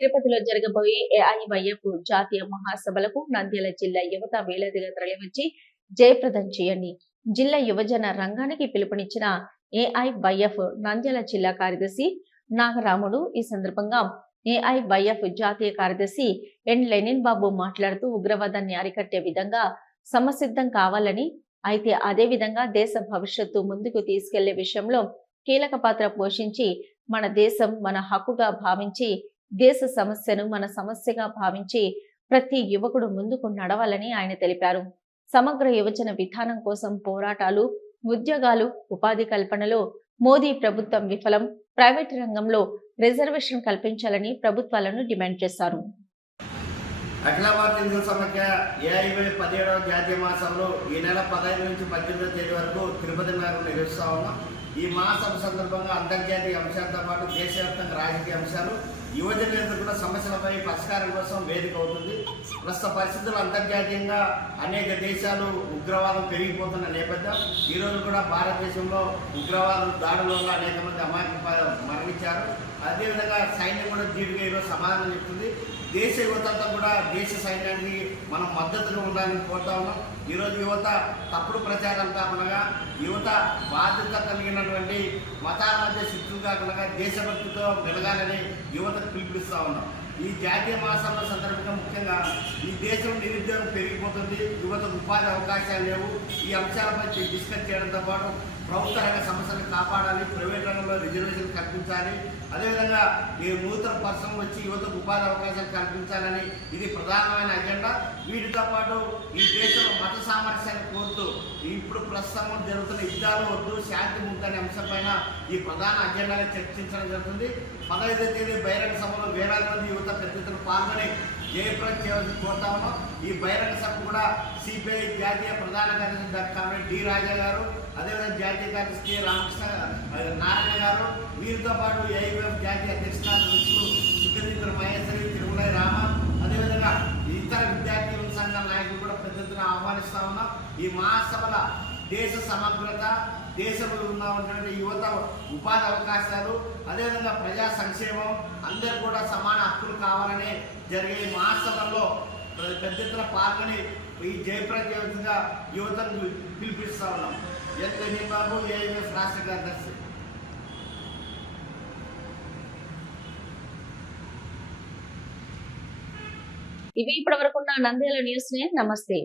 తిరుపతిలో జరగబోయే ఏఐవైఎఫ్ జాతీయ మహాసభలకు నంద్యాల జిల్లా యువత వేలాదిగా తరలివచ్చి జయప్రదం చేయండి. జిల్లా యువజన రంగానికి పిలుపునిచ్చిన ఏఐవైఎఫ్ నంద్యాల జిల్లా కార్యదర్శి నాగరాముడు ఈ సందర్భంగా ఏఐవైఎఫ్ జాతీయ కార్యదర్శి ఎన్ లెనిన్ బాబు మాట్లాడుతూ ఉగ్రవాదాన్ని అరికట్టే విధంగా సమసిద్ధం కావాలని అయితే అదే విధంగా దేశ భవిష్యత్తు ముందుకు తీసుకెళ్ళే విషయంలో కీలక పాత్ర పోషించి మన దేశం మన హక్కుగా భావించి దేశ సమస్యను మన సమస్యగా భావించి ప్రతి యువకుడు ముందుకు నడవాలని ఆయన తెలిపారు. సమగ్ర యువజన విధానం కోసం పోరాటాలు ఉద్యోగాలు ఉపాధి కల్పనలో మోదీ ప్రభుత్వం విఫలం ప్రైవేట్ రంగంలో రిజర్వేషన్ కల్పించాలని ప్రభుత్వాలను డిమాండ్ చేశారు. అఖిల భారత హిందూ సమాఖ్య ఏఐవై పదిహేడవ జాతీయ మాసంలో ఈ నెల పదహైదు నుంచి పద్దెనిమిదో తేదీ వరకు తిరుపతి నగరం నిర్వహిస్తా ఉన్నాం. ఈ మాసం సందర్భంగా అంతర్జాతీయ అంశాలతో పాటు దేశవ్యాప్తంగా రాజకీయ అంశాలు యువజన ఎదుర్కొన్న సమస్యలపై పరిష్కారం కోసం వేదిక అవుతుంది. ప్రస్తుత పరిస్థితులు అంతర్జాతీయంగా అనేక దేశాలు ఉగ్రవాదం పెరిగిపోతున్న నేపథ్యం. ఈరోజు కూడా భారతదేశంలో ఉగ్రవాదం దాడుల వల్ల అనేక మంది అమాయక మరణించారు. అదేవిధంగా సైన్యం కూడా దీటుగా ఈరోజు సమాధానం చెప్తుంది. దేశ యువతంతా కూడా దేశ సైన్యానికి మనం మద్దతుగా ఉండాలని కోరుతా ఉన్నాం. ఈరోజు యువత తప్పుడు ప్రచారం కాకుండా యువత బాధ్యత కలిగినటువంటి మతాల మధ్య శిక్షులు కాకుండా దేశభక్తితో మెలగాలని యువతకు పిలుపునిస్తా ఉన్నాం. ఈ జాతీయ మాసంలో సందర్భంగా ముఖ్యంగా ఈ దేశం నిరుద్యోగం పెరిగిపోతుంది యువతకు ఉపాధి అవకాశాలు లేవు. ఈ అంశాలపై డిస్కస్ చేయడంతో పాటు ప్రభుత్వ రంగ సమస్యలను కాపాడాలి ప్రైవేట్ రంగంలో రిజర్వేషన్ కల్పించాలి. అదేవిధంగా ఈ నూతన పరిశ్రమ వచ్చి యువతకు ఉపాధి అవకాశాలు కల్పించాలని ఇది ప్రధానమైన అజెండా. వీటితో పాటు ఈ దేశంలో మత సామరస్యాన్ని కోరుతూ ఇప్పుడు ప్రస్తుతం జరుగుతున్న యుద్ధాలు వద్దు శాంతి ముక్తి అనే అంశంపైన ఈ ప్రధాన అజెండాని చర్చించడం జరుగుతుంది. పదహైదో తేదీ బహిరంగ సభలో వేలాది మంది యువత పెద్దలు పాల్గొని జయప్రదం చేయవలసి కోరుతా ఉన్నాం. ఈ బహిరంగ సభ కూడా సిపిఐ జాతీయ ప్రధాన కార్యదర్శి డాక్టర్ డి రాజా గారు అదేవిధంగా జాతీయ కార్యదర్శి కె రామకృష్ణ నారాయణ గారు వీరితో పాటు ఏఐఎఫ్ జాతీయ అధ్యక్ష సుఖదీంద్ర మహేష్ తిరుమల రామ అదేవిధంగా ఇతర విద్యార్థి యువత సంఘాల నాయకులు కూడా పెద్ద ఎత్తున ఆహ్వానిస్తా ఉన్నాం ఈ మహాసభల దేశ సమగ్రత దేశంలో ఉన్నటువంటి యువత ఉపాధి అవకాశాలు అదేవిధంగా ప్రజా సంక్షేమం అందరు కూడా సమాన హక్కులు కావాలని జరిగే ఈ మహాసభల్లో పెద్ద ఎత్తున పాల్గొని ఈ జయప్రదంగా యువతను పిలిపిస్తా ఉన్నాం. ఎన్ బాబు ఏఎంఎస్ రాష్ట్ర కార్యదర్శి. ఇవి ఇప్పటి వరకు నంద్యాల న్యూస్ నమస్తే.